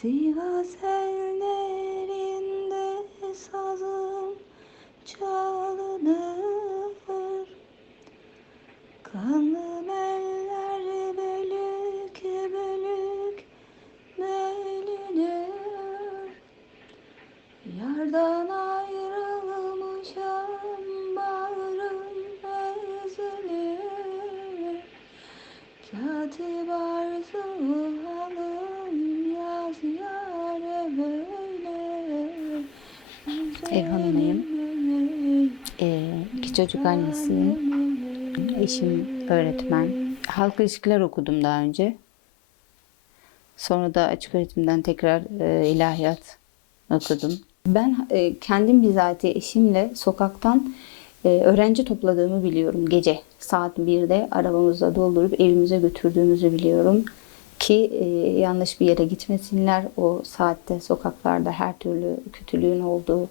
Sivas ellerinde sazım çalınır. Kanlı eller bölük bölük bölünür. Yardan ayrılmışım, bağrım ezilir. Katip arzu halım yaz yâre böyle. Ev hanımıyım. İki çocuk annesiyim. Eşim öğretmen. Halk ilişkiler okudum daha önce. Sonra da açık öğretimden tekrar ilahiyat okudum. Ben kendim bizatihi eşimle sokaktan öğrenci topladığımı biliyorum gece. Saat 1'de arabamızla doldurup evimize götürdüğümüzü biliyorum. Ki yanlış bir yere gitmesinler. O saatte sokaklarda her türlü kötülüğün olduğu,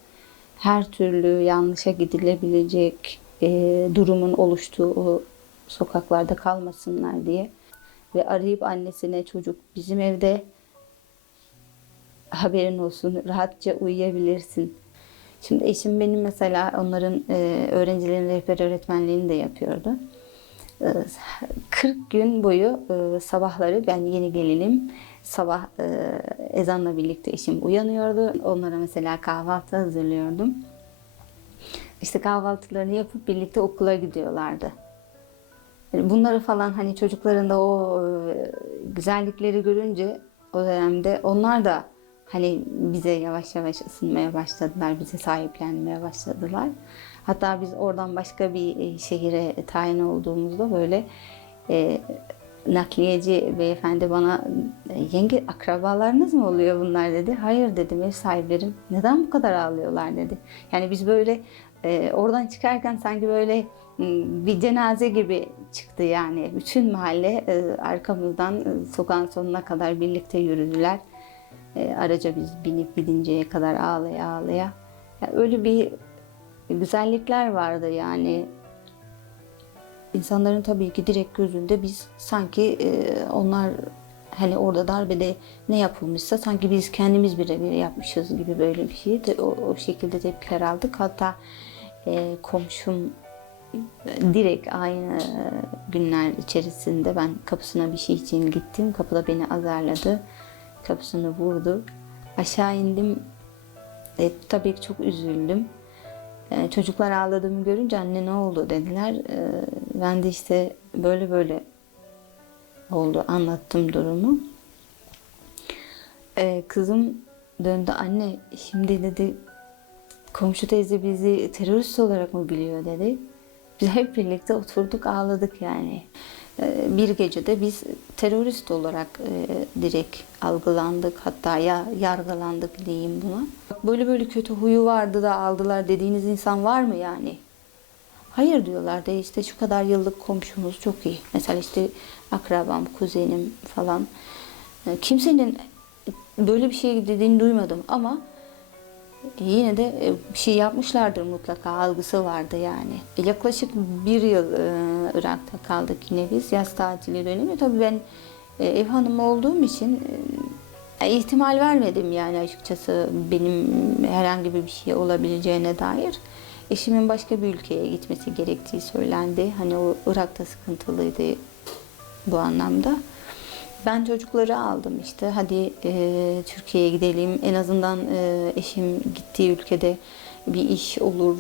her türlü yanlışa gidilebilecek durumun oluştuğu o sokaklarda kalmasınlar diye. Ve arayıp annesine çocuk bizim evde, haberin olsun, rahatça uyuyabilirsin. Şimdi eşim benim mesela onların öğrencilerin rehber öğretmenliğini de yapıyordu. 40 gün boyu sabahları ben yeni gelinim. Sabah ezanla birlikte eşim uyanıyordu. Onlara mesela kahvaltı hazırlıyordum. İşte kahvaltılarını yapıp birlikte okula gidiyorlardı. Yani bunları falan hani çocuklarında o güzellikleri görünce o dönemde onlar da hani bize yavaş yavaş ısınmaya başladılar, bize sahiplenmeye başladılar. Hatta biz oradan başka bir şehire tayin olduğumuzda böyle nakliyeci beyefendi bana yenge akrabalarınız mı oluyor bunlar dedi. Hayır dedim, ev sahiplerim. Neden bu kadar ağlıyorlar dedi. Yani biz böyle oradan çıkarken sanki böyle bir cenaze gibi çıktı yani. Bütün mahalle arkamızdan sokağın sonuna kadar birlikte yürüdüler. Araca biz binip gidinceye kadar ağlaya ağlaya. Yani öyle bir güzellikler vardı yani. İnsanların tabii ki direkt gözünde biz sanki onlar hani orada darbede ne yapılmışsa sanki biz kendimiz birebir yapmışız gibi böyle bir şey. O şekilde tepkiler aldık. Hatta komşum direkt aynı günler içerisinde ben kapısına bir şey için gittim. Kapıda beni azarladı. Kapısını vurdu. Aşağı indim. Tabii ki çok üzüldüm. Çocuklar ağladığımı görünce anne ne oldu dediler. Ben de işte böyle böyle oldu, anlattım durumu. Kızım döndü, anne şimdi dedi komşu teyze bizi terörist olarak mı biliyor dedi. Biz hep birlikte oturduk ağladık yani. Bir gecede biz terörist olarak direkt algılandık, hatta yargılandık diyeyim buna. Böyle böyle kötü huyu vardı da aldılar dediğiniz insan var mı yani? Hayır diyorlar de işte şu kadar yıllık komşumuz çok iyi. Mesela işte akrabam, kuzenim falan. Kimsenin böyle bir şey dediğini duymadım ama yine de bir şey yapmışlardır mutlaka, algısı vardı yani. Yaklaşık bir yıl Irak'ta kaldık yine biz, yaz tatili dönemi. Tabii ben ev hanımı olduğum için ihtimal vermedim yani açıkçası benim herhangi bir şey olabileceğine dair. Eşimin başka bir ülkeye gitmesi gerektiği söylendi. Hani o Irak'ta sıkıntılıydı bu anlamda. Ben çocukları aldım işte. Hadi Türkiye'ye gidelim. En azından eşim gittiği ülkede bir iş olur.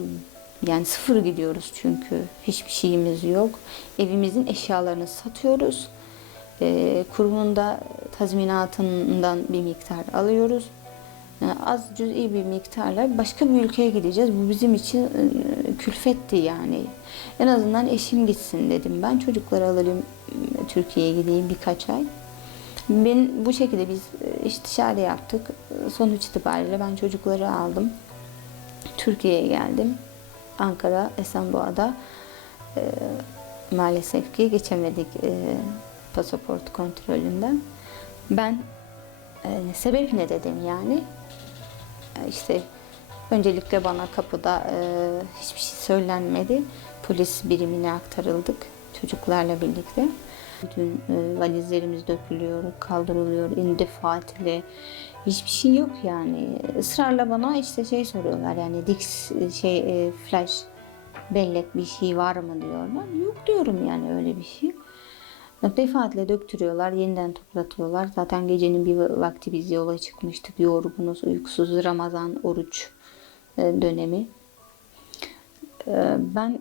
Yani sıfır gidiyoruz çünkü. Hiçbir şeyimiz yok. Evimizin eşyalarını satıyoruz. Kurumun da tazminatından bir miktar alıyoruz. Az cüz'i bir miktarla başka bir ülkeye gideceğiz. Bu bizim için külfetti yani. En azından eşim gitsin dedim ben. Çocukları alırım, Türkiye'ye gideyim birkaç ay. Ben bu şekilde biz istişare yaptık. Sonuç itibariyle ben çocukları aldım. Türkiye'ye geldim. Ankara, Esenboğa'da maalesef ki geçemedik pasaport kontrolünden. Ben sebep ne dedim yani. İşte öncelikle bana kapıda hiçbir şey söylenmedi. Polis birimine aktarıldık çocuklarla birlikte. Bütün valizlerimiz dökülüyor, kaldırılıyor, defaatle Hiçbir şey yok yani. Israrla bana işte şey soruyorlar yani flash bellek bir şey var mı diyorlar. Yok diyorum yani öyle bir şey. Defaatle döktürüyorlar, yeniden toplatıyorlar. Zaten gecenin bir vakti biz yola çıkmıştık. Yorgunuz, uykusuz, Ramazan oruç dönemi. Ben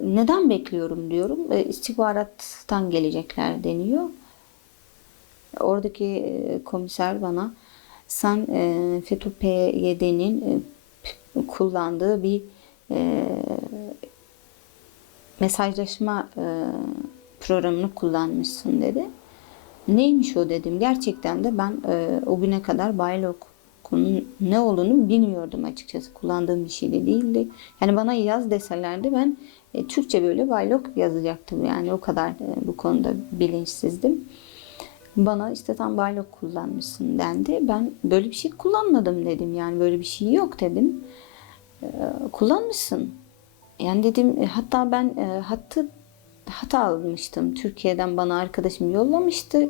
neden bekliyorum diyorum. İstihbarattan gelecekler deniyor. Oradaki komiser bana sen FETÖ-PYD'nin kullandığı bir mesajlaşma programını kullanmışsın dedi. Neymiş o dedim. Gerçekten de ben o güne kadar Baylok'un ne olduğunu bilmiyordum açıkçası. Kullandığım bir şey de değildi. Yani bana yaz deselerdi ben Türkçe böyle Baylok yazacaktım. Yani o kadar bu konuda bilinçsizdim. Bana işte tam Baylok kullanmışsın dendi. Ben böyle bir şey kullanmadım dedim. Yani böyle bir şey yok dedim. Kullanmışsın. Yani dedim hatta ben hatta almıştım. Türkiye'den bana arkadaşım yollamıştı.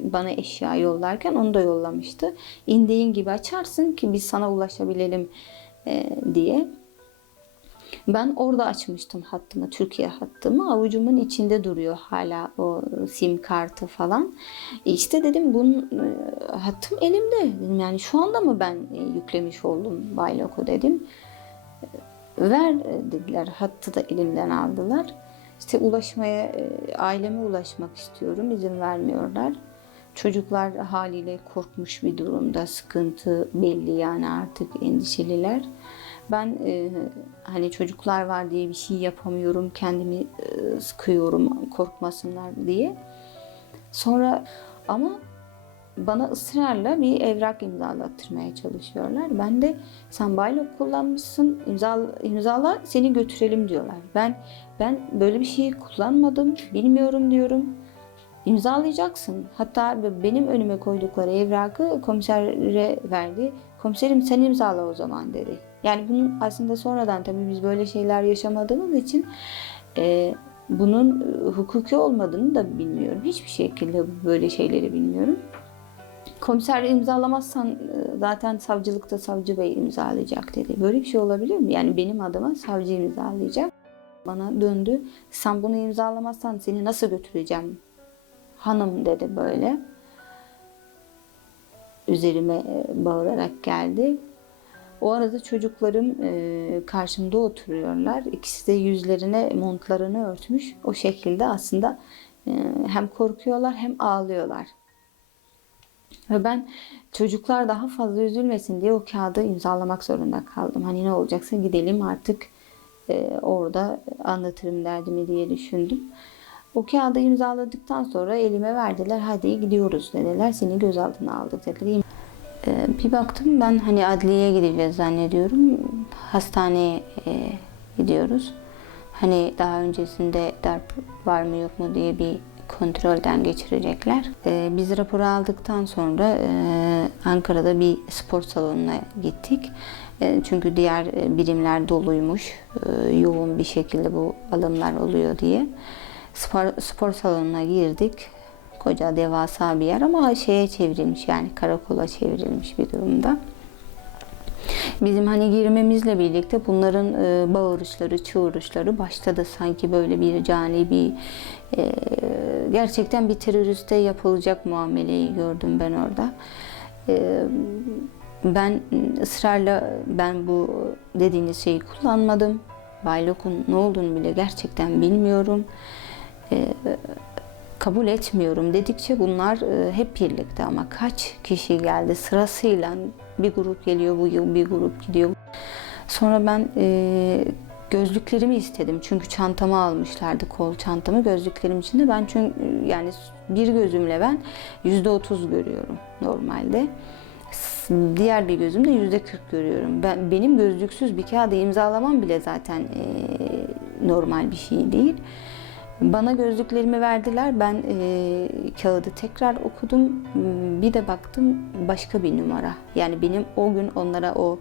Bana eşya yollarken onu da yollamıştı. İndiğin gibi açarsın ki biz sana ulaşabilelim diye. Ben orada açmıştım hattımı, Türkiye hattımı. Avucumun içinde duruyor hala o sim kartı falan. İşte dedim bunun hattım elimde. Dedim yani şu anda mı ben yüklemiş oldum Baylok'u dedim. Ver dediler. Hattı da elimden aldılar. İşte aileme ulaşmak istiyorum. İzin vermiyorlar. Çocuklar haliyle korkmuş bir durumda. Sıkıntı belli yani artık endişeliler. Ben hani çocuklar var diye bir şey yapamıyorum. Kendimi sıkıyorum korkmasınlar diye. Sonra ama bana ısrarla bir evrak imzalattırmaya çalışıyorlar. Ben de sen Baylok kullanmışsın, imzala seni götürelim diyorlar. Ben böyle bir şey kullanmadım, bilmiyorum diyorum. İmzalayacaksın. Hatta benim önüme koydukları evrakı komisere verdi. Komiserim sen imzala o zaman dedi. Yani bunun aslında sonradan tabii biz böyle şeyler yaşamadığımız için bunun hukuki olmadığını da bilmiyorum. Hiçbir şekilde böyle şeyleri bilmiyorum. Komiser imzalamazsan zaten savcılıkta savcı bey imzalayacak dedi. Böyle bir şey olabilir mi? Yani benim adıma savcı imzalayacak. Bana döndü. Sen bunu imzalamazsan seni nasıl götüreceğim hanım dedi böyle. Üzerime bağırarak geldi. O arada çocuklarım karşımda oturuyorlar. İkisi de yüzlerine montlarını örtmüş. O şekilde aslında hem korkuyorlar hem ağlıyorlar. Ve ben çocuklar daha fazla üzülmesin diye o kağıdı imzalamak zorunda kaldım. Hani ne olacaksa gidelim artık orada anlatırım derdimi diye düşündüm. O kağıdı imzaladıktan sonra elime verdiler. Hadi gidiyoruz dediler. Seni gözaltına aldık dediler. Bir baktım ben hani adliyeye gideceğiz zannediyorum. Hastaneye gidiyoruz. Hani daha öncesinde darp var mı yok mu diye bir kontrolden geçirecekler. Biz raporu aldıktan sonra Ankara'da bir spor salonuna gittik. Çünkü diğer birimler doluymuş. Yoğun bir şekilde bu alımlar oluyor diye. Spor salonuna girdik. Koca devasa bir yer ama şeye çevrilmiş yani karakola çevrilmiş bir durumda. Bizim hani girmemizle birlikte bunların bağırışları, çığırışları başladı. Sanki böyle bir cani bir gerçekten bir teröriste yapılacak muameleyi gördüm ben orada. Ben ısrarla ben bu dediğiniz şeyi kullanmadım. Baylok'un ne olduğunu bile gerçekten bilmiyorum. Kabul etmiyorum dedikçe bunlar hep birlikte ama kaç kişi geldi sırasıyla bir grup geliyor bu yıl bir grup gidiyor. Sonra ben gözlüklerimi istedim çünkü çantamı almışlardı kol çantamı gözlüklerim içinde ben çünkü yani bir gözümle ben %30 görüyorum normalde. Diğer bir gözümde %40 görüyorum. Benim gözlüksüz bir kağıdı imzalamam bile zaten normal bir şey değil. Bana gözlüklerimi verdiler. Ben kağıdı tekrar okudum. Bir de baktım başka bir numara. Yani benim o gün onlara o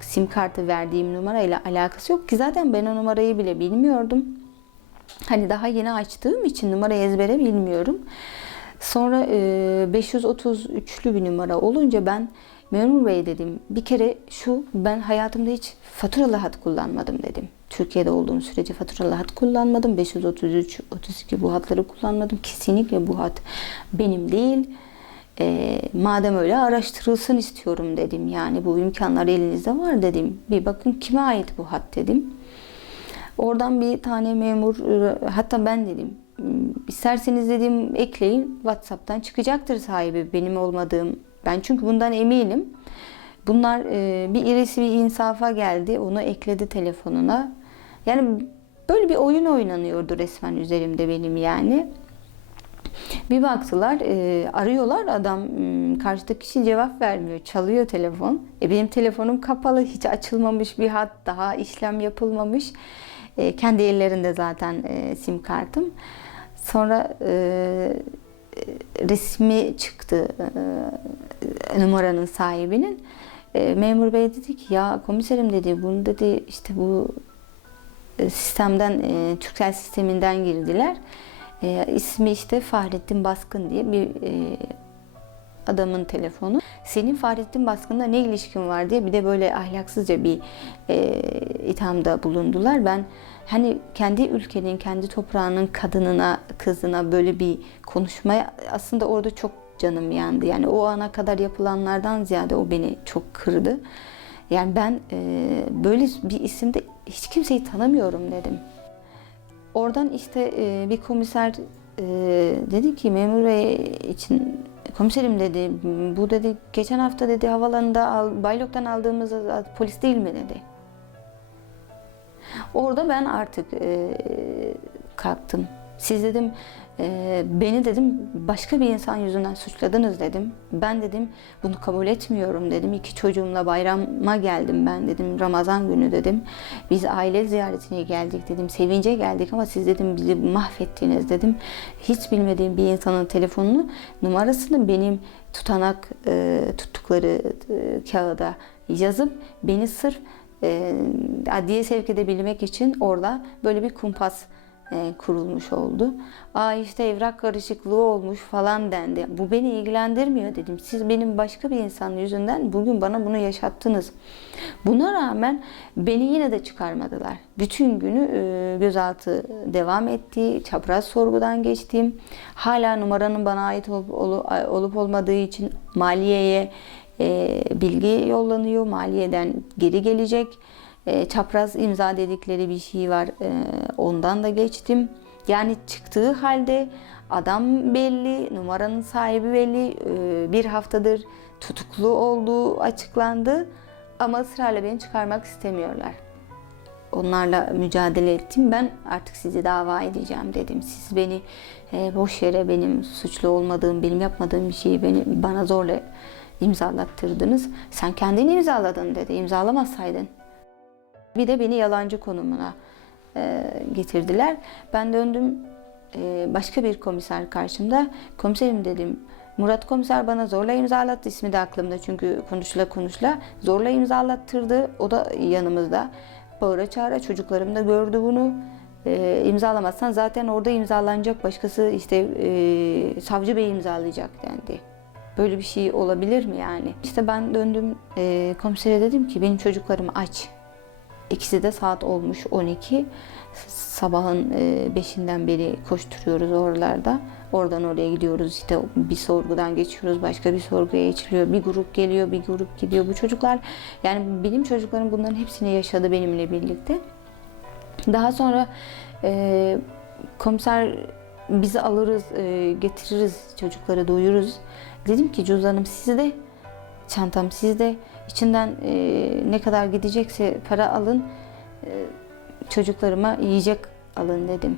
sim kartı verdiğim numarayla alakası yok ki zaten ben o numarayı bile bilmiyordum. Hani daha yeni açtığım için numarayı ezbere bilmiyorum. Sonra 533'lü bir numara olunca ben memur bey dedim, bir kere ben hayatımda hiç faturalı hat kullanmadım dedim. Türkiye'de olduğum sürece faturalı hat kullanmadım. 533, 32 bu hatları kullanmadım. Kesinlikle bu hat benim değil. Madem öyle araştırılsın istiyorum dedim. Yani bu imkanlar elinizde var dedim. Bir bakın kime ait bu hat dedim. Oradan bir tane memur, hatta ben dedim, isterseniz dedim ekleyin, WhatsApp'tan çıkacaktır sahibi benim olmadığım. Ben çünkü bundan eminim. Bunlar bir irisi bir insafa geldi, onu ekledi telefonuna. Yani böyle bir oyun oynanıyordu resmen üzerimde benim yani. Bir baktılar, arıyorlar, adam karşıdaki kişi cevap vermiyor, çalıyor telefon. Benim telefonum kapalı, hiç açılmamış bir hat, daha işlem yapılmamış. Kendi ellerinde zaten sim kartım. Sonra resmi çıktı numaranın sahibinin. Memur bey dedi ki ya komiserim dedi, bunu dedi işte bu sistemden, Turkcell sisteminden girdiler. İsmi işte Fahrettin Baskın diye bir adamın telefonu. Senin Fahrettin Baskın'la ne ilişkin var diye bir de böyle ahlaksızca bir ithamda bulundular. Ben hani kendi ülkenin, kendi toprağının kadınına, kızına böyle bir konuşmaya aslında orada çok canım yandı. Yani o ana kadar yapılanlardan ziyade o beni çok kırdı. Yani ben böyle bir isimde hiç kimseyi tanımıyorum dedim. Oradan işte bir komiser dedi ki memur bey için, komiserim dedi, bu dedi geçen hafta dedi havalanında Baylok'tan aldığımız polis değil mi dedi. Orada ben artık kalktım. Siz dedim beni dedim başka bir insan yüzünden suçladınız dedim. Ben dedim bunu kabul etmiyorum dedim. 2 çocuğumla bayrama geldim ben dedim. Ramazan günü dedim. Biz aile ziyaretine geldik dedim. Sevince geldik ama siz dedim bizi mahvettiniz dedim. Hiç bilmediğim bir insanın telefonunu, numarasını benim tutanak tuttukları kağıda yazıp beni sırf adliye sevk edebilmek için orada böyle bir kumpas kurulmuş oldu. İşte evrak karışıklığı olmuş falan dendi. Bu beni ilgilendirmiyor dedim. Siz benim başka bir insanın yüzünden bugün bana bunu yaşattınız. Buna rağmen beni yine de çıkarmadılar. Bütün günü gözaltı devam etti. Çapraz sorgudan geçtim. Hala numaranın bana ait olup olmadığı için maliyeye bilgi yollanıyor. Maliyeden geri gelecek. Çapraz imza dedikleri bir şey var. Ondan da geçtim. Yani çıktığı halde adam belli, numaranın sahibi belli. Bir haftadır tutuklu olduğu açıklandı. Ama ısrarla beni çıkarmak istemiyorlar. Onlarla mücadele ettim. Ben artık sizi dava edeceğim dedim. Siz beni boş yere benim suçlu olmadığım, benim yapmadığım bir şeyi bana zorla imzalattırdınız. Sen kendini imzaladın dedi. İmzalamasaydın. Bir de beni yalancı konumuna getirdiler. Ben döndüm, başka bir komiser karşımda. Komiserim dedim, Murat komiser bana zorla imzalattı. İsmi de aklımda çünkü konuşla zorla imzalattırdı. O da yanımızda. Bağıra çağıra, çocuklarım da gördü bunu. İmzalamazsan zaten orada imzalanacak, başkası işte savcı bey imzalayacak dendi. Böyle bir şey olabilir mi yani? İşte ben döndüm komisere, dedim ki benim çocuklarım aç. İkisi de saat olmuş 12. Sabahın 5'inden beri koşturuyoruz oralarda. Oradan oraya gidiyoruz, işte bir sorgudan geçiyoruz, başka bir sorguya geçiliyor. Bir grup geliyor, bir grup gidiyor. Bu çocuklar, yani benim çocuklarım bunların hepsini yaşadı benimle birlikte. Daha sonra komiser bizi alırız, getiririz, çocukları doyururuz. Dedim ki cüzdanım sizde, çantam sizde. İçinden ne kadar gidecekse para alın, çocuklarıma yiyecek alın dedim.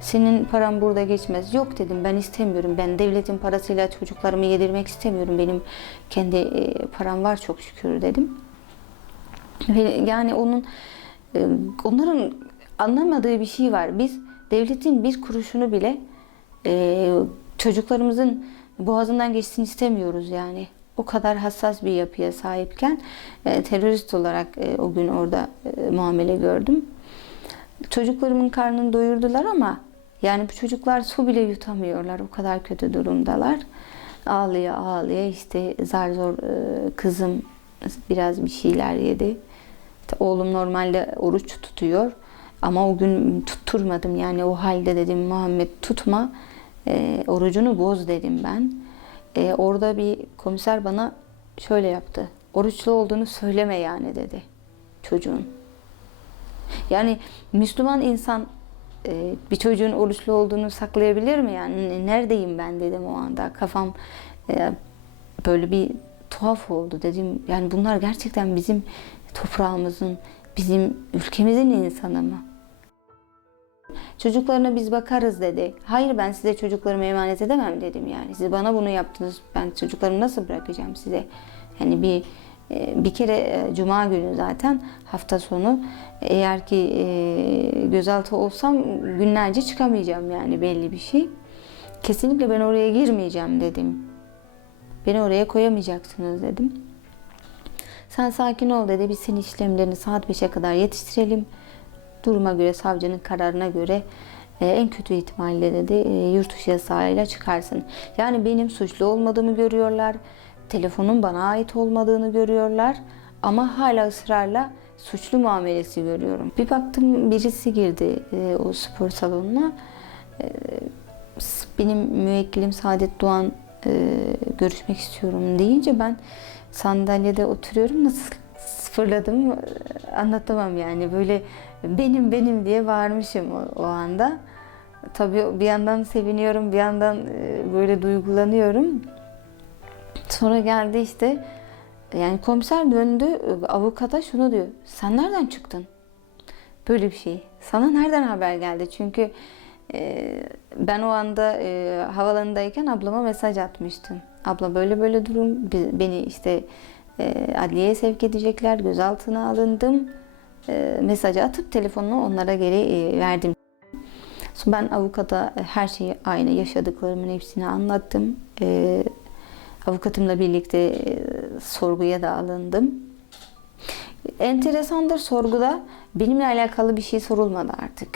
Senin paran burada geçmez. Yok dedim, ben istemiyorum. Ben devletin parasıyla çocuklarımı yedirmek istemiyorum. Benim kendi param var çok şükür dedim. Ve yani onların anlamadığı bir şey var. Biz devletin bir kuruşunu bile çocuklarımızın boğazından geçsin istemiyoruz yani. O kadar hassas bir yapıya sahipken terörist olarak o gün orada muamele gördüm. Çocuklarımın karnını doyurdular ama yani bu çocuklar su bile yutamıyorlar. O kadar kötü durumdalar. Ağlaya ağlaya işte zar zor kızım biraz bir şeyler yedi. İşte oğlum normalde oruç tutuyor ama o gün tutturmadım, yani o halde dedim Muhammed tutma, orucunu boz dedim ben. Orada bir komiser bana şöyle yaptı. Oruçlu olduğunu söyleme yani dedi çocuğun. Yani Müslüman insan bir çocuğun oruçlu olduğunu saklayabilir mi yani? Neredeyim ben dedim o anda. Kafam böyle bir tuhaf oldu dedim. Yani bunlar gerçekten bizim toprağımızın, bizim ülkemizin insanı mı? Çocuklarına biz bakarız dedi. Hayır, ben size çocuklarımı emanet edemem dedim yani. Siz bana bunu yaptınız. Ben çocuklarımı nasıl bırakacağım size? Yani bir kere Cuma günü zaten hafta sonu, eğer ki gözaltı olsam günlerce çıkamayacağım yani, belli bir şey. Kesinlikle ben oraya girmeyeceğim dedim. Beni oraya koyamayacaksınız dedim. Sen sakin ol dedi. Biz senin işlemlerini saat 5'e kadar yetiştirelim. Duruma göre, savcının kararına göre en kötü ihtimalle dedi yurt dışı yasağıyla çıkarsın. Yani benim suçlu olmadığımı görüyorlar. Telefonun bana ait olmadığını görüyorlar. Ama hala ısrarla suçlu muamelesi görüyorum. Bir baktım birisi girdi o spor salonuna. Benim müvekkilim Saadet Doğan, görüşmek istiyorum deyince ben sandalyede oturuyorum. Nasıl fırladım anlatamam yani. Böyle benim diye bağırmışım o anda. Tabii bir yandan seviniyorum, bir yandan böyle duygulanıyorum. Sonra geldi işte, yani komiser döndü avukata, şunu diyor. Sen nereden çıktın? Böyle bir şey. Sana nereden haber geldi? Çünkü ben o anda havalanındayken ablama mesaj atmıştım. Abla böyle böyle durum, beni işte adliyeye sevk edecekler, gözaltına alındım. Mesajı atıp telefonunu onlara geri verdim. Sonra ben avukata her şeyi, aynı yaşadıklarımın hepsini anlattım. Avukatımla birlikte sorguya da alındım. Enteresandır, sorguda benimle alakalı bir şey sorulmadı artık.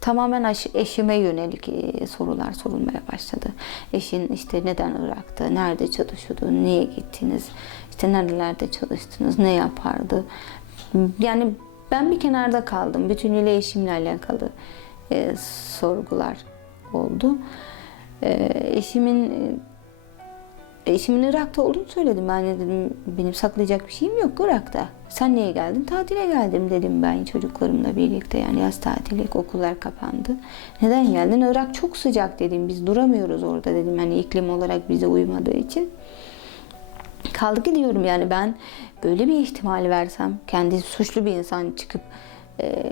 Tamamen eşime yönelik sorular sorulmaya başladı. Eşin işte neden Irak'ta, nerede çalışıyordu, niye gittiniz, işte nerelerde çalıştınız, ne yapardı. Yani ben bir kenarda kaldım. Bütünüyle eşimle alakalı sorgular oldu. Eşimin Irak'ta olduğunu söyledim. Ben de dedim benim saklayacak bir şeyim yok Irak'ta. Sen niye geldin? Tatile geldim dedim ben çocuklarımla birlikte. Yani yaz tatili, okullar kapandı. Neden geldin? Irak çok sıcak dedim. Biz duramıyoruz orada dedim. Hani iklim olarak bize uymadığı için. Kaldı ki diyorum yani, ben böyle bir ihtimal versem kendi suçlu bir insan çıkıp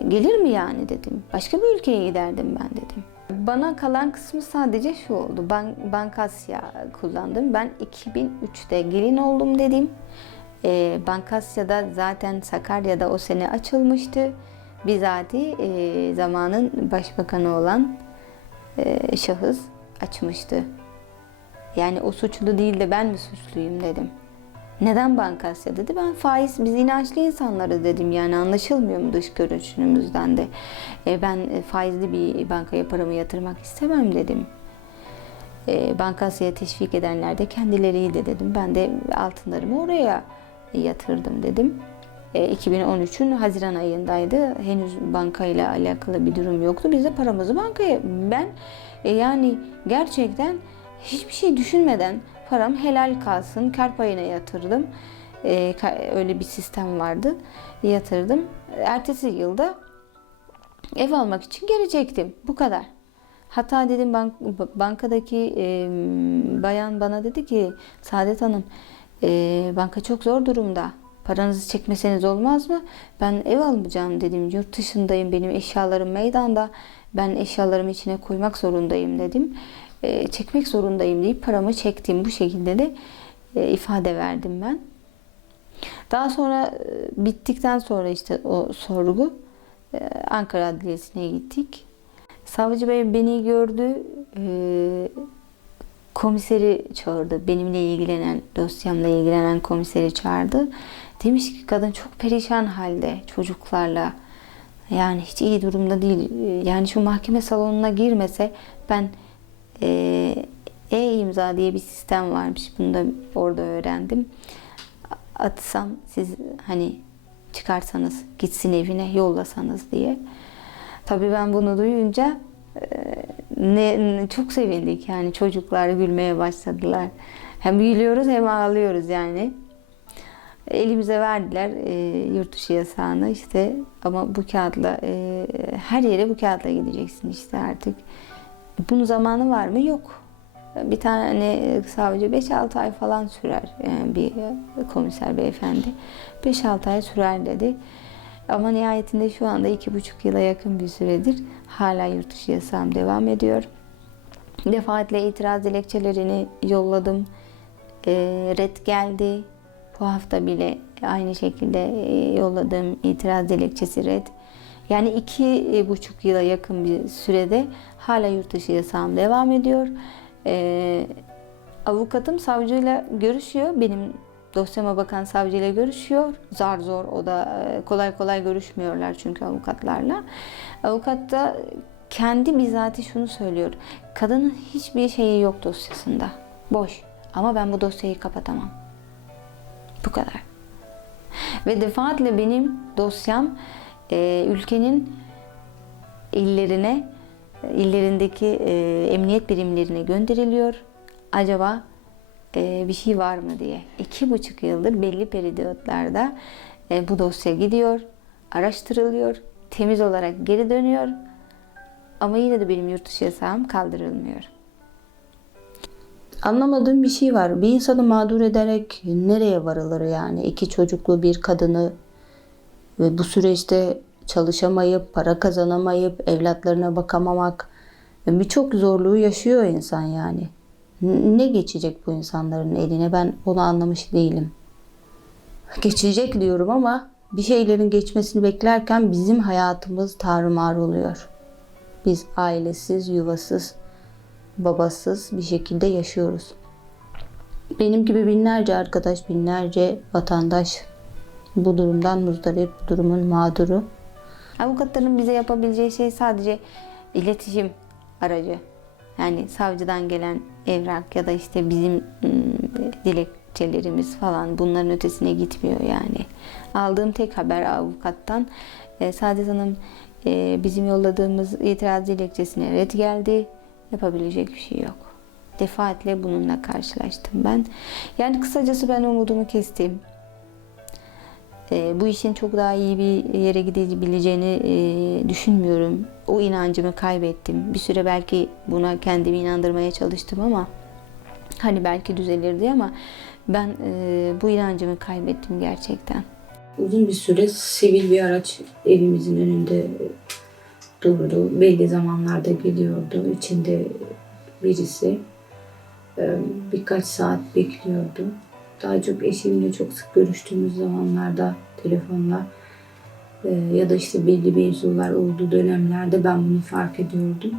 gelir mi yani dedim. Başka bir ülkeye giderdim ben dedim. Bana kalan kısmı sadece şu oldu. Bankasya kullandım. Ben 2003'te gelin oldum dedim. Bankasya'da zaten Sakarya'da o sene açılmıştı. Bizatihi zamanın başbakanı olan şahıs açmıştı. Yani o suçlu değil de ben mi suçluyum dedim. Neden Bankasya dedi. Ben biz inançlı insanlarız dedim. Yani anlaşılmıyor mu dış görünüşümüzden de. Ben faizli bir bankaya paramı yatırmak istemem dedim. Bankasya'ya teşvik edenler de kendileriydi dedim. Ben de altınlarımı oraya yatırdım dedim. 2013'ün Haziran ayındaydı. Henüz bankayla alakalı bir durum yoktu. Biz de paramızı bankaya... Ben yani gerçekten hiçbir şey düşünmeden param helal kalsın, kar payına yatırdım. Öyle bir sistem vardı. Yatırdım. Ertesi yılda ev almak için geri çektim. Bu kadar. Hatta dedim bankadaki bayan bana dedi ki, Saadet Hanım, banka çok zor durumda. Paranızı çekmeseniz olmaz mı? Ben ev almayacağım dedim. Yurt dışındayım. Benim eşyalarım meydanda. Ben eşyalarımı içine koymak zorundayım dedim. Çekmek zorundayım deyip paramı çektim. Bu şekilde de ifade verdim ben. Daha sonra bittikten sonra işte o sorgu, Ankara Adliyesi'ne gittik. Savcı Bey beni gördü. Komiseri çağırdı. Benimle ilgilenen, dosyamla ilgilenen komiseri çağırdı. Demiş ki kadın çok perişan halde çocuklarla. Yani hiç iyi durumda değil. Yani şu mahkeme salonuna girmese ben E-imza diye bir sistem varmış. Bunu da orada öğrendim. Atsam siz hani çıkarsanız, gitsin evine, yollasanız diye. Tabii ben bunu duyunca çok sevindik. Yani çocuklar gülmeye başladılar. Hem gülüyoruz hem ağlıyoruz yani. Elimize verdiler yurt dışı yasağını işte, ama bu kağıtla her yere bu kağıtla gideceksin işte artık. Bunun zamanı var mı? Yok. Bir tane savcı 5-6 ay falan sürer, yani bir komiser beyefendi 5-6 ay sürer dedi. Ama nihayetinde şu anda 2,5 yıla yakın bir süredir hala yurt dışı yasağım devam ediyor. Defaatle itiraz dilekçelerini yolladım. Red geldi. Bu hafta bile aynı şekilde yolladığım itiraz dilekçesi red. Yani 2,5 yıla yakın bir sürede hala yurt dışı yasağım devam ediyor. Avukatım savcıyla görüşüyor. Benim dosyama bakan savcıyla görüşüyor. Zar zor, o da kolay kolay görüşmüyorlar çünkü avukatlarla. Avukat da kendi bizatihi şunu söylüyor. Kadının hiçbir şeyi yok dosyasında. Boş. Ama ben bu dosyayı kapatamam. Bu kadar. Ve defaatle benim dosyam ülkenin illerindeki emniyet birimlerine gönderiliyor. Acaba bir şey var mı diye. 2,5 yıldır belli periyotlarda bu dosya gidiyor, araştırılıyor, temiz olarak geri dönüyor. Ama yine de benim yurt dışı yasağım kaldırılmıyor. Anlamadığım bir şey var. Bir insanı mağdur ederek nereye varılır yani? 2 çocuklu bir kadını ve bu süreçte çalışamayıp, para kazanamayıp, evlatlarına bakamamak, birçok zorluğu yaşıyor insan yani. Ne geçecek bu insanların eline? Ben onu anlamış değilim. Geçecek diyorum ama bir şeylerin geçmesini beklerken bizim hayatımız tarumar oluyor. Biz ailesiz, yuvasız, babasız bir şekilde yaşıyoruz. Benim gibi binlerce arkadaş, binlerce vatandaş bu durumdan muzdarip, bu durumun mağduru. Avukatların bize yapabileceği şey sadece iletişim aracı. Yani savcıdan gelen evrak ya da işte bizim dilekçelerimiz falan, bunların ötesine gitmiyor yani. Aldığım tek haber avukattan, Saadet Hanım bizim yolladığımız itiraz dilekçesine red geldi. Yapabilecek bir şey yok. Defaatle bununla karşılaştım ben. Yani kısacası ben umudumu kestim. Bu işin çok daha iyi bir yere gidebileceğini düşünmüyorum. O inancımı kaybettim. Bir süre belki buna kendimi inandırmaya çalıştım ama hani belki düzelirdi, ama ben bu inancımı kaybettim gerçekten. Uzun bir süre sivil bir araç evimizin önünde durdu. Belli zamanlarda geliyordu. İçinde birisi birkaç saat bekliyordu. Daha çok eşimle çok sık görüştüğümüz zamanlarda telefonla ya da işte belli mevzular olduğu dönemlerde ben bunu fark ediyordum.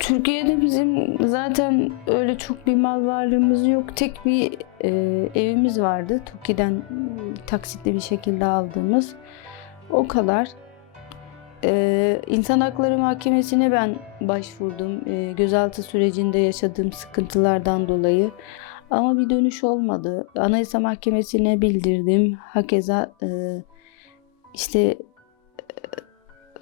Türkiye'de bizim zaten öyle çok bir mal varlığımız yok. Tek bir evimiz vardı. TOKİ'den taksitli bir şekilde aldığımız. O kadar. İnsan Hakları Mahkemesi'ne ben başvurdum. Gözaltı sürecinde yaşadığım sıkıntılardan dolayı. Ama bir dönüş olmadı. Anayasa Mahkemesi'ne bildirdim. Hakeza işte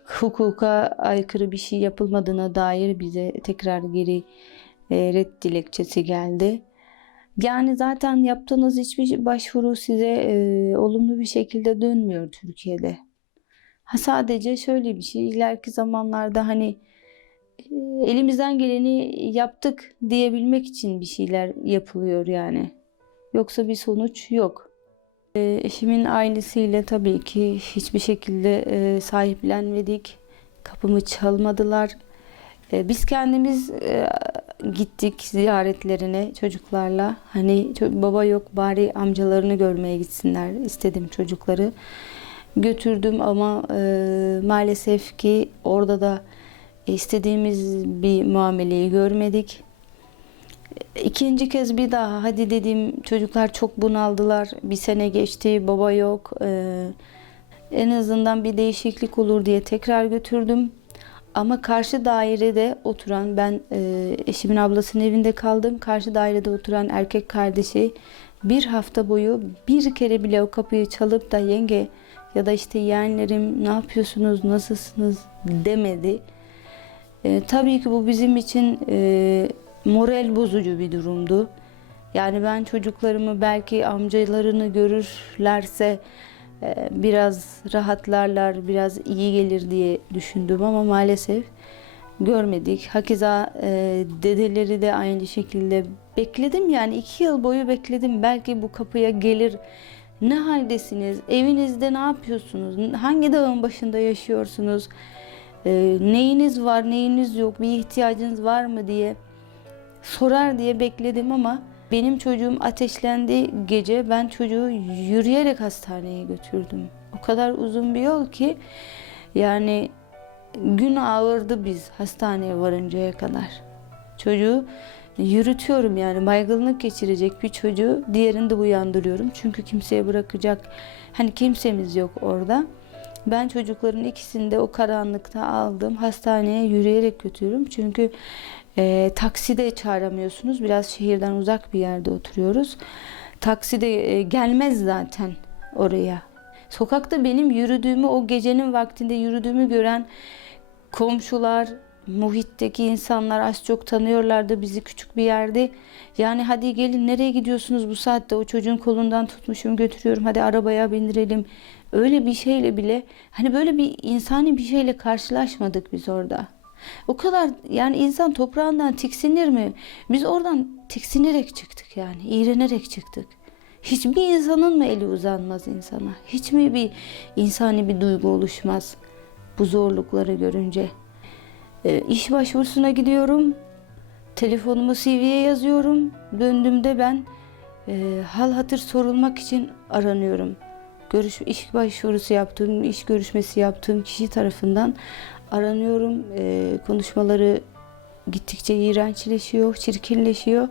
hukuka aykırı bir şey yapılmadığına dair bize tekrar geri red dilekçesi geldi. Yani zaten yaptığınız hiçbir başvuru size olumlu bir şekilde dönmüyor Türkiye'de. Sadece şöyle bir şey, ileriki zamanlarda hani elimizden geleni yaptık diyebilmek için bir şeyler yapılıyor yani. Yoksa bir sonuç yok. Eşimin ailesiyle tabii ki hiçbir şekilde sahiplenmedik. Kapımı çalmadılar. Biz kendimiz gittik ziyaretlerine çocuklarla. Hani baba yok, bari amcalarını görmeye gitsinler istedim çocukları. Götürdüm ama maalesef ki orada da istediğimiz bir muameleyi görmedik. İkinci kez bir daha hadi dedim, çocuklar çok bunaldılar. Bir sene geçti, baba yok. En azından bir değişiklik olur diye tekrar götürdüm. Ama karşı dairede oturan, ben eşimin ablasının evinde kaldım. Karşı dairede oturan erkek kardeşi bir hafta boyu bir kere bile o kapıyı çalıp da yenge ya da işte yeğenlerim ne yapıyorsunuz, nasılsınız demedi. Tabii ki bu bizim için moral bozucu bir durumdu. Yani ben çocuklarımı belki amcalarını görürlerse biraz rahatlarlar, biraz iyi gelir diye düşündüm ama maalesef görmedik. Hakeza dedeleri de aynı şekilde bekledim, yani 2 yıl boyu bekledim. Belki bu kapıya gelir, ne haldesiniz, evinizde ne yapıyorsunuz, hangi dağın başında yaşıyorsunuz, neyiniz var, neyiniz yok, bir ihtiyacınız var mı diye sorar diye bekledim ama benim çocuğum ateşlendiği gece ben çocuğu yürüyerek hastaneye götürdüm. O kadar uzun bir yol ki yani gün ağırdı biz hastaneye varıncaya kadar. Çocuğu yürütüyorum, yani baygınlık geçirecek bir çocuğu diğerini de uyandırıyorum. Çünkü kimseye bırakacak hani kimsemiz yok orada. Ben çocukların ikisini de o karanlıkta aldım. Hastaneye yürüyerek götürüyorum. Çünkü taksi de çağıramıyorsunuz. Biraz şehirden uzak bir yerde oturuyoruz. Taksi de gelmez zaten oraya. Sokakta benim yürüdüğümü, o gecenin vaktinde yürüdüğümü gören komşular, muhitteki insanlar az çok tanıyorlardı bizi, küçük bir yerde. Yani hadi gelin, nereye gidiyorsunuz bu saatte? O çocuğun kolundan tutmuşum, götürüyorum. Hadi arabaya bindirelim. Öyle bir şeyle bile, hani böyle bir insani bir şeyle karşılaşmadık biz orada. O kadar, yani insan toprağından tiksinir mi? Biz oradan tiksinerek çıktık, yani iğrenerek çıktık. Hiçbir insanın mı eli uzanmaz insana? Hiç mi bir insani bir duygu oluşmaz bu zorlukları görünce? İş başvurusuna gidiyorum. Telefonumu CV'ye yazıyorum. Döndüğümde ben hal hatır sorulmak için aranıyorum. İş başvurusu yaptığım, iş görüşmesi yaptığım kişi tarafından aranıyorum. Konuşmaları gittikçe iğrençleşiyor, çirkinleşiyor.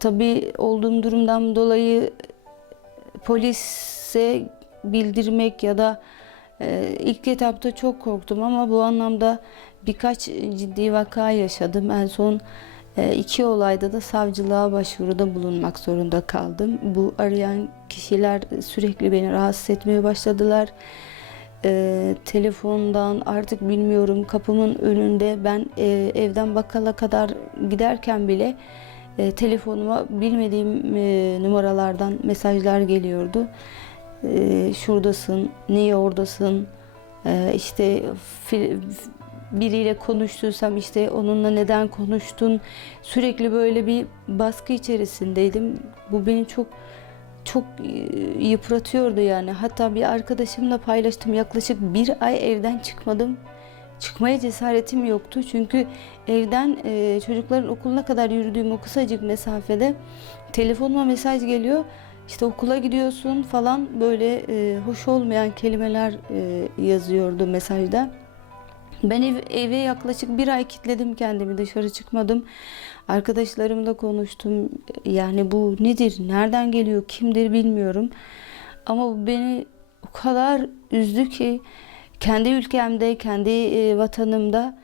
Tabii olduğum durumdan dolayı polise bildirmek ya da ilk etapta çok korktum ama bu anlamda birkaç ciddi vaka yaşadım. En son 2 olayda da savcılığa başvuruda bulunmak zorunda kaldım. Bu arayan kişiler sürekli beni rahatsız etmeye başladılar. Telefondan artık bilmiyorum, kapımın önünde ben evden bakkala kadar giderken bile telefonuma bilmediğim numaralardan mesajlar geliyordu. Şuradasın, niye oradasın, işte biriyle konuştuysam işte onunla neden konuştun, sürekli böyle bir baskı içerisindeydim. Bu beni çok yıpratıyordu yani. Hatta bir arkadaşımla paylaştım, yaklaşık 1 ay evden çıkmadım. Çıkmaya cesaretim yoktu çünkü evden çocukların okuluna kadar yürüdüğüm o kısacık mesafede telefonuma mesaj geliyor. İşte okula gidiyorsun falan, böyle hoş olmayan kelimeler yazıyordu mesajda. Ben eve yaklaşık 1 ay kilitledim kendimi, dışarı çıkmadım. Arkadaşlarımla konuştum. Yani bu nedir, nereden geliyor, kimdir bilmiyorum. Ama bu beni o kadar üzdü ki kendi ülkemde, kendi vatanımda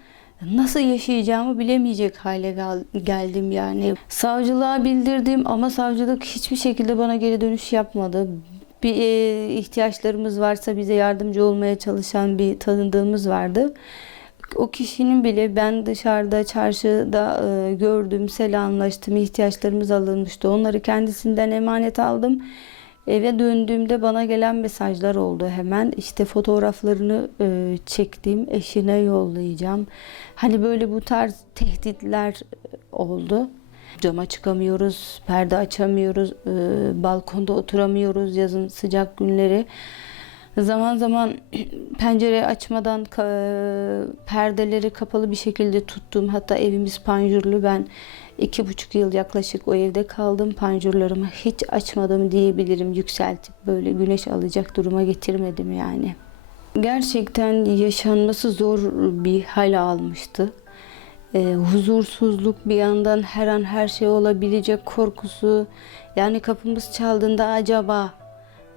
nasıl yaşayacağımı bilemeyecek hale geldim yani. Savcılığa bildirdim ama savcılık hiçbir şekilde bana geri dönüş yapmadı. Bir ihtiyaçlarımız varsa bize yardımcı olmaya çalışan bir tanıdığımız vardı. O kişinin bile ben dışarıda, çarşıda gördüm, selamlaştım, ihtiyaçlarımız alınmıştı. Onları kendisinden emanet aldım. Eve döndüğümde bana gelen mesajlar oldu hemen. İşte fotoğraflarını çektim, eşine yollayacağım. Hani böyle bu tarz tehditler oldu. Cama çıkamıyoruz, perde açamıyoruz, balkonda oturamıyoruz yazın sıcak günleri. Zaman zaman pencere açmadan perdeleri kapalı bir şekilde tuttum. Hatta evimiz panjurlu. Ben 2,5 yıl yaklaşık o evde kaldım. Panjurlarımı hiç açmadım diyebilirim. Yükseltip böyle güneş alacak duruma getirmedim yani. Gerçekten yaşanması zor bir hal almıştı. Huzursuzluk, bir yandan her an her şey olabilecek korkusu. Yani kapımız çaldığında acaba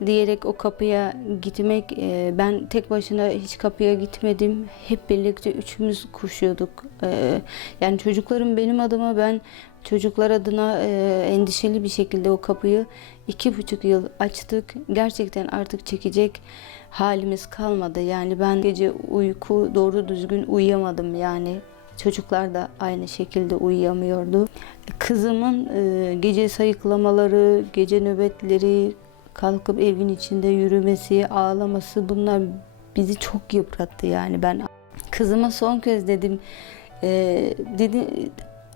diyerek o kapıya gitmek, ben tek başına hiç kapıya gitmedim. Hep birlikte üçümüz koşuyorduk. Yani çocuklarım benim adıma, ben çocuklar adına endişeli bir şekilde o kapıyı 2,5 yıl açtık. Gerçekten artık çekecek halimiz kalmadı. Yani ben gece uyku doğru düzgün uyuyamadım yani. Çocuklar da aynı şekilde uyuyamıyordu. Kızımın gece sayıklamaları, gece nöbetleri, kalkıp evin içinde yürümesi, ağlaması, bunlar bizi çok yıprattı yani. Ben kızıma son kez dedim,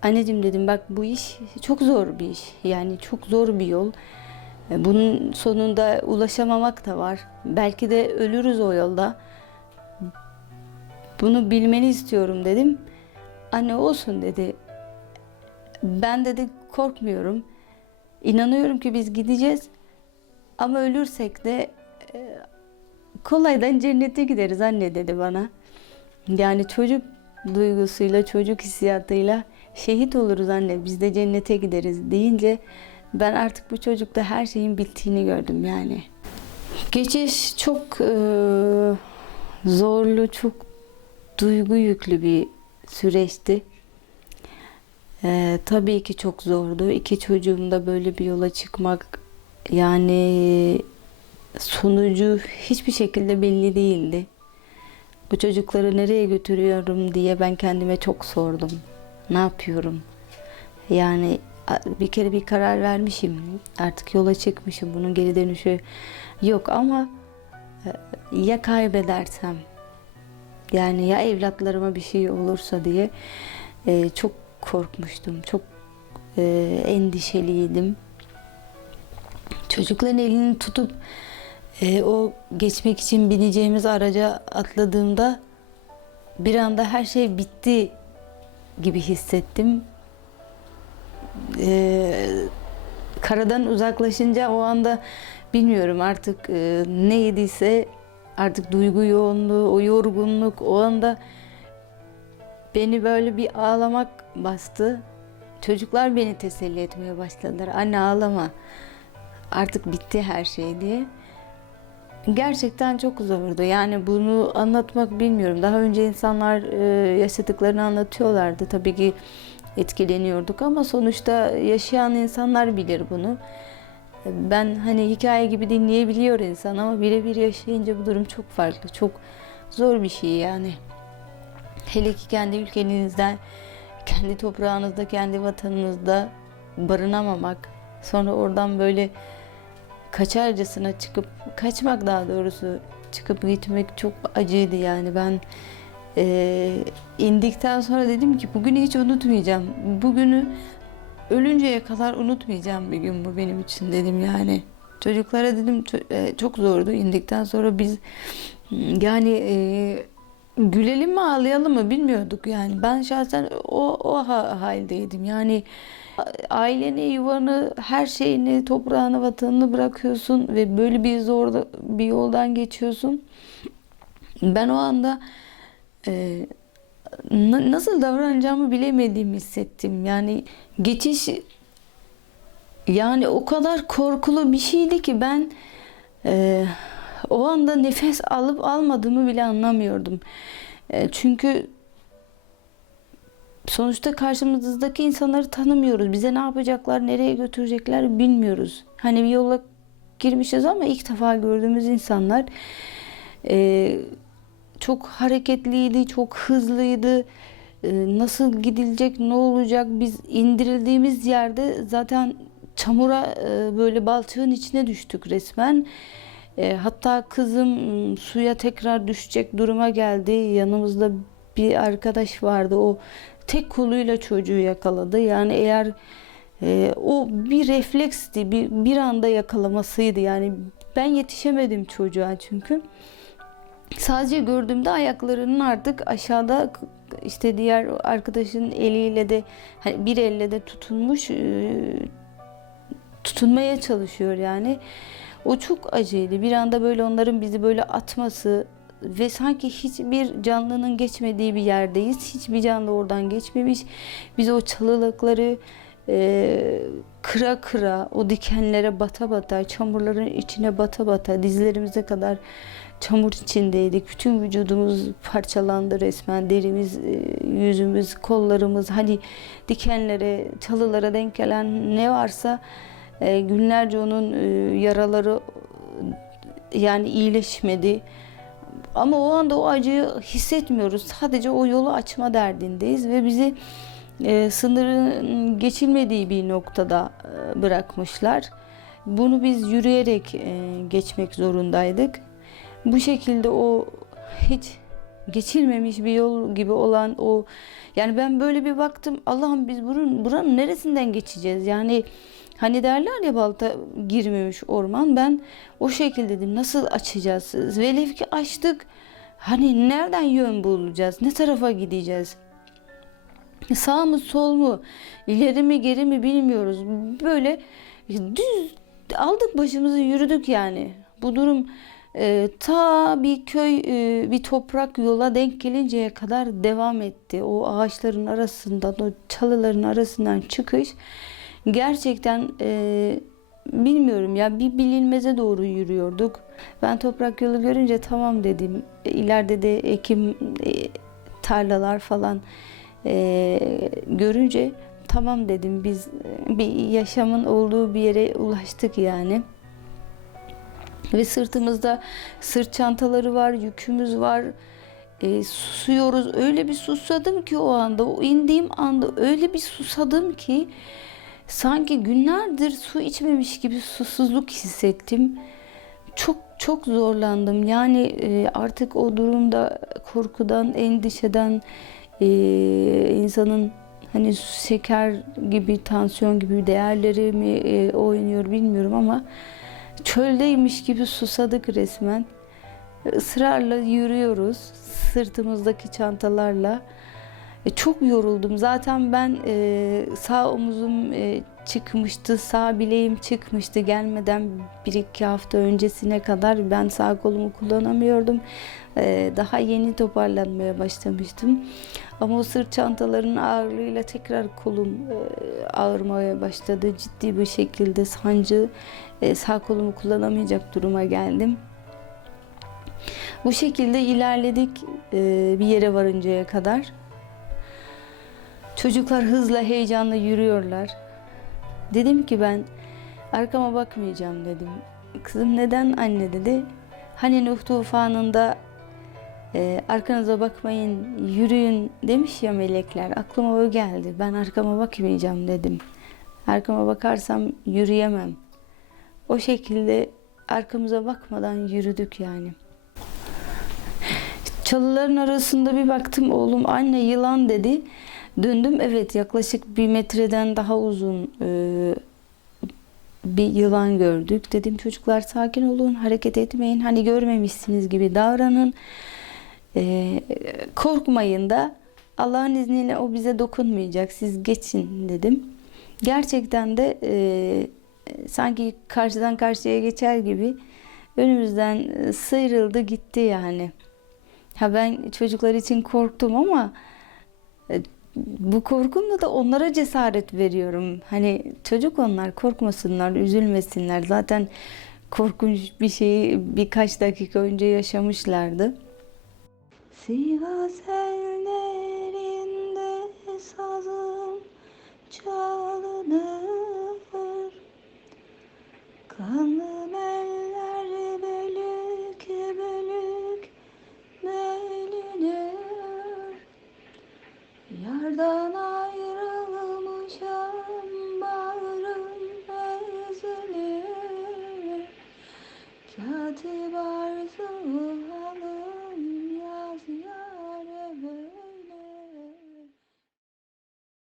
anneciğim dedim, bak bu iş çok zor bir iş. Yani çok zor bir yol. Bunun sonunda ulaşamamak da var. Belki de ölürüz o yolda. Bunu bilmeni istiyorum dedim. Anne olsun dedi. Ben dedi korkmuyorum. İnanıyorum ki biz gideceğiz. Ama ölürsek de kolaydan cennete gideriz anne dedi bana. Yani çocuk duygusuyla, çocuk hissiyatıyla şehit oluruz anne, biz de cennete gideriz deyince ben artık bu çocukta her şeyin bittiğini gördüm yani. Geçiş çok zorlu, çok duygu yüklü bir süreçti. Tabii ki çok zordu. 2 çocuğumda böyle bir yola çıkmak, yani sonucu hiçbir şekilde belli değildi. Bu çocukları nereye götürüyorum diye ben kendime çok sordum. Ne yapıyorum? Yani bir kere bir karar vermişim. Artık yola çıkmışım. Bunun geri dönüşü yok ama ya kaybedersem? Yani ya evlatlarıma bir şey olursa diye çok korkmuştum. Çok endişeliydim. Çocukların elini tutup o geçmek için bineceğimiz araca atladığımda bir anda her şey bitti gibi hissettim. Karadan uzaklaşınca o anda bilmiyorum artık ne yediyse, artık duygu yoğunluğu, o yorgunluk, o anda beni böyle bir ağlamak bastı. Çocuklar beni teselli etmeye başladılar. Anne ağlama, artık bitti her şey diye. Gerçekten çok zordu. Yani bunu anlatmak bilmiyorum. Daha önce insanlar yaşadıklarını anlatıyorlardı. Tabii ki etkileniyorduk ama sonuçta yaşayan insanlar bilir bunu. Ben hani hikaye gibi dinleyebiliyor insan ama birebir yaşayınca bu durum çok farklı. Çok zor bir şey yani. Hele ki kendi ülkenizde, kendi toprağınızda, kendi vatanınızda barınamamak, sonra oradan böyle kaçarcasına kaçmak daha doğrusu, çıkıp gitmek çok acıydı yani. Ben indikten sonra dedim ki bugünü hiç unutmayacağım. Bugünü ölünceye kadar unutmayacağım bir gün bu benim için dedim yani. Çocuklara dedim çok zordu indikten sonra, biz yani gülelim mi ağlayalım mı bilmiyorduk yani. Ben şahsen o haldeydim yani. Aileni, yuvanı, her şeyini, toprağını, vatanını bırakıyorsun ve böyle bir zor bir yoldan geçiyorsun. Ben o anda nasıl davranacağımı bilemediğimi hissettim. Yani geçiş yani o kadar korkulu bir şeydi ki ben o anda nefes alıp almadığımı bile anlamıyordum. Çünkü sonuçta karşımızdaki insanları tanımıyoruz. Bize ne yapacaklar, nereye götürecekler bilmiyoruz. Hani bir yola girmişiz ama ilk defa gördüğümüz insanlar çok hareketliydi, çok hızlıydı. Nasıl gidilecek, ne olacak? Biz indirildiğimiz yerde zaten çamura, böyle balçığın içine düştük resmen. Hatta kızım suya tekrar düşecek duruma geldi. Yanımızda bir arkadaş vardı. O tek koluyla çocuğu yakaladı. Yani eğer o bir refleksti, bir anda yakalamasıydı. Yani ben yetişemedim çocuğa çünkü. Sadece gördüğümde ayaklarının artık aşağıda, işte diğer arkadaşın eliyle de, hani bir elle de tutunmuş, tutunmaya çalışıyor yani. O çok acıydı. Bir anda böyle onların bizi böyle atması ve sanki hiçbir canlının geçmediği bir yerdeyiz. Hiçbir canlı oradan geçmemiş. Biz o çalılıkları kıra kıra, o dikenlere bata bata, çamurların içine bata bata, dizlerimize kadar çamur içindeydik. Bütün vücudumuz parçalandı resmen. Derimiz, yüzümüz, kollarımız, hani dikenlere, çalılara denk gelen ne varsa günlerce onun yaraları yani iyileşmedi. Ama o anda o acıyı hissetmiyoruz. Sadece o yolu açma derdindeyiz ve bizi sınırın geçilmediği bir noktada bırakmışlar. Bunu biz yürüyerek geçmek zorundaydık. Bu şekilde o hiç geçilmemiş bir yol gibi olan o, yani ben böyle bir baktım, Allah'ım biz buranın neresinden geçeceğiz? Yani hani derler ya, balta girmemiş orman, ben o şekilde dedim, nasıl açacağız? Velev ki açtık, hani nereden yön bulacağız? Ne tarafa gideceğiz? Sağ mı sol mu, ileri mi geri mi bilmiyoruz. Böyle düz aldık başımızı yürüdük yani. Bu durum ta bir köy, bir toprak yola denk gelinceye kadar devam etti. O ağaçların arasından, o çalıların arasından çıkış gerçekten bilmiyorum ya, bir bilinmeze doğru yürüyorduk. Ben toprak yolu görünce tamam dedim. İleride de ekim tarlalar falan görünce tamam dedim, biz bir yaşamın olduğu bir yere ulaştık yani. Ve sırtımızda sırt çantaları var, yükümüz var. Susuyoruz. Öyle bir susadım ki o anda, o indiğim anda öyle bir susadım ki sanki günlerdir su içmemiş gibi susuzluk hissettim. Çok çok zorlandım. Yani artık o durumda korkudan, endişeden, insanın hani şeker gibi, tansiyon gibi değerleri mi oynuyor bilmiyorum ama çöldeymiş gibi susadık resmen. Israrla yürüyoruz sırtımızdaki çantalarla. Çok yoruldum. Zaten ben sağ omuzum çıkmıştı, sağ bileğim çıkmıştı. Gelmeden 1-2 hafta öncesine kadar ben sağ kolumu kullanamıyordum. Daha yeni toparlanmaya başlamıştım. Ama o sırt çantalarının ağırlığıyla tekrar kolum ağrımaya başladı. Ciddi bir şekilde sancı, sağ kolumu kullanamayacak duruma geldim. Bu şekilde ilerledik bir yere varıncaya kadar. Çocuklar hızla, heyecanla yürüyorlar. Dedim ki ben arkama bakmayacağım dedim. Kızım neden anne dedi. Hani Nuh tufanında arkanıza bakmayın, yürüyün demiş ya melekler. Aklıma o geldi. Ben arkama bakmayacağım dedim. Arkama bakarsam yürüyemem. O şekilde arkamıza bakmadan yürüdük yani. Çalıların arasında bir baktım, oğlum anne yılan dedi. Döndüm, evet yaklaşık 1 metreden daha uzun bir yılan gördük. Dedim çocuklar sakin olun, hareket etmeyin. Hani görmemişsiniz gibi davranın. Korkmayın da Allah'ın izniyle o bize dokunmayacak. Siz geçin dedim. Gerçekten de sanki karşıdan karşıya geçer gibi önümüzden sıyrıldı gitti yani. Ha ben çocuklar için korktum ama bu korkumla da onlara cesaret veriyorum. Hani çocuk onlar, korkmasınlar, üzülmesinler. Zaten korkunç bir şeyi birkaç dakika önce yaşamışlardı. Sivas ellerinde sazım çalınır, kanlı eller bölük bölük bölünür. Yardan ayrı